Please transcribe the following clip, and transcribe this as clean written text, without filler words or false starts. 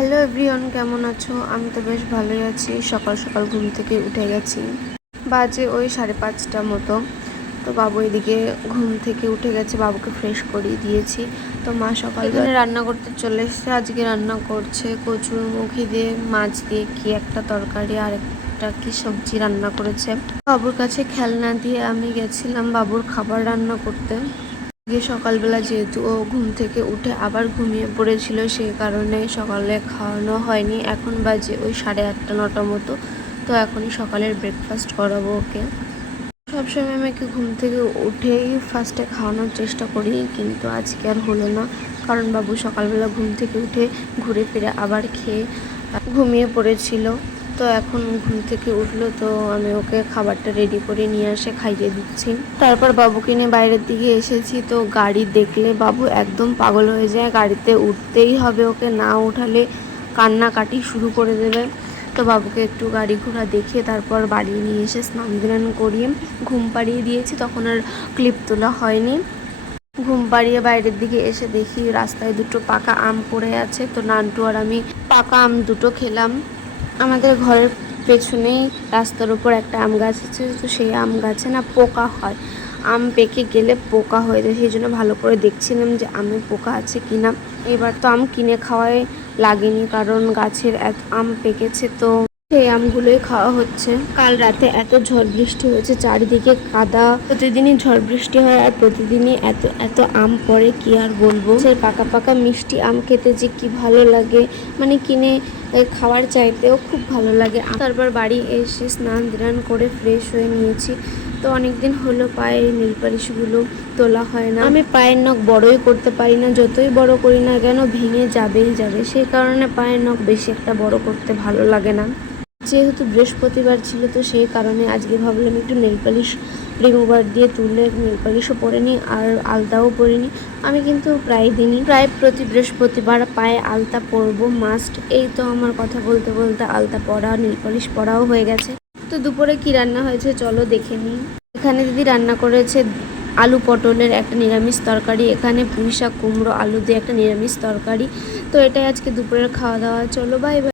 Hello everyone, কেমন আছো? আমি তো বেশ ভালোই আছি। সকাল সকাল ঘুম থেকে উঠে গেছি, বাজে ওই 5:30 মতো। তো বাবু এদিকে ঘুম থেকে উঠে গেছে, বাবুকে ফ্রেশ করিয়ে দিয়েছি। তো মা সকাল এখানে রান্না করতে চলে এসেছে। আজকে রান্না করছে কচুরমুখী দিয়ে মাছ দিয়ে কি একটা তরকারি আর একটা কি সবজি রান্না করেছে। বাবুর কাছে খেলনা দিয়ে আমি গেছিলাম বাবুর খাবার রান্না করতে। সকালবেলা যেহেতু ও ঘুম থেকে উঠে আবার ঘুমিয়ে পড়েছিল, সেই কারণে সকালে খাওয়ানো হয়নি। এখন বাজে ওই 8:30-9 মতো। তো এখনই সকালের ব্রেকফাস্ট করাবো ওকে। সবসময় আমি ওকে ঘুম থেকে উঠেই ফার্স্টে খাওয়ানোর চেষ্টা করি, কিন্তু আজকে আর হলো না, কারণ বাবু সকালবেলা ঘুম থেকে উঠে ঘুরে ফিরে আবার খেয়ে ঘুমিয়ে পড়েছিল। তো এখন ঘুম থেকে উঠলো, তো আমি ওকে খাবারটা রেডি করে নিয়ে এসে খাইয়ে দিচ্ছি। তারপর বাবুকে নিয়ে বাইরের দিকে এসেছি। তো গাড়ি দেখলে বাবু একদম পাগল হয়ে যায়, গাড়িতে উঠতেই হবে ওকে, না উঠালে কান্নাকাটি শুরু করে দেবে। তো বাবুকে একটু গাড়ি ঘোড়া দেখিয়ে তারপর বাড়ি নিয়ে এসে স্নান টান করিয়ে ঘুম পাড়িয়ে দিয়েছি। তখন আর ক্লিপ তোলা হয়নি। ঘুম পাড়িয়ে বাইরের দিকে এসে দেখি রাস্তায় দুটো পাকা আম পড়ে আছে। তো নান্টু আর আমি পাকা আম দুটো খেলাম। আমাদের ঘরের পেছনেই রাস্তার উপর একটা আম গাছ আছে। তো সেই আম গাছে না পোকা হয়, আম পেকে গেলে পোকা হয়ে যায়। সেই জন্য ভালো করে দেখছিলাম যে আমে পোকা আছে কিনা। এবার তো আম কিনে খাওয়াই লাগেনি, কারণ গাছের আম পেকেছে, তো সেই আমগুলোই খাওয়া হচ্ছে। কাল রাতে এত ঝড় বৃষ্টি হয়েছে, চারিদিকে কাদা। প্রতিদিনই ঝড় বৃষ্টি হয় আর প্রতিদিনই এত এত আম পড়ে, কি আর বলবো। সেই পাকা পাকা মিষ্টি আম খেতে যে কি ভালো লাগে, মানে কিনে খাওয়ার চাইতেও খুব ভালো লাগে। তারপর বাড়ি এসে স্নান ধান করে ফ্রেশ হয়ে নিয়েছি। তো অনেকদিন হলো পায়ের নীল পালিশগুলো তোলা হয় না। আমি পায়ের নখ বড়ই করতে পারি না, যতই বড় করি না কেন ভেঙে যাবেই যাবে। সেই কারণে পায়ের নখ বেশি একটা বড় করতে ভালো লাগে না। যেহেতু বৃহস্পতিবার ছিল, তো সেই কারণে আজকে ভাবলাম একটু নেল পালিশ রিমুভার দিয়ে তুলে নেল পালিশও পরে নিই আর আলতাও পরে নিই। আমি কিন্তু প্রায় প্রতি বৃহস্পতিবার পায়ে আলতা পরবো মাস্ট। এই তো আমার কথা বলতে বলতে আলতা পরা নেল পালিশ পরাও হয়ে গেছে। তো দুপুরে কি রান্না হয়েছে চলো দেখে নিই। এখানে দিদি রান্না করেছে আলু পটলের একটা নিরামিষ তরকারি, এখানে পুঁই শাক কুমড়ো আলু দিয়ে একটা নিরামিষ তরকারি। তো এটাই আজকে দুপুরের খাওয়া দাওয়া। চলো বাই বাই।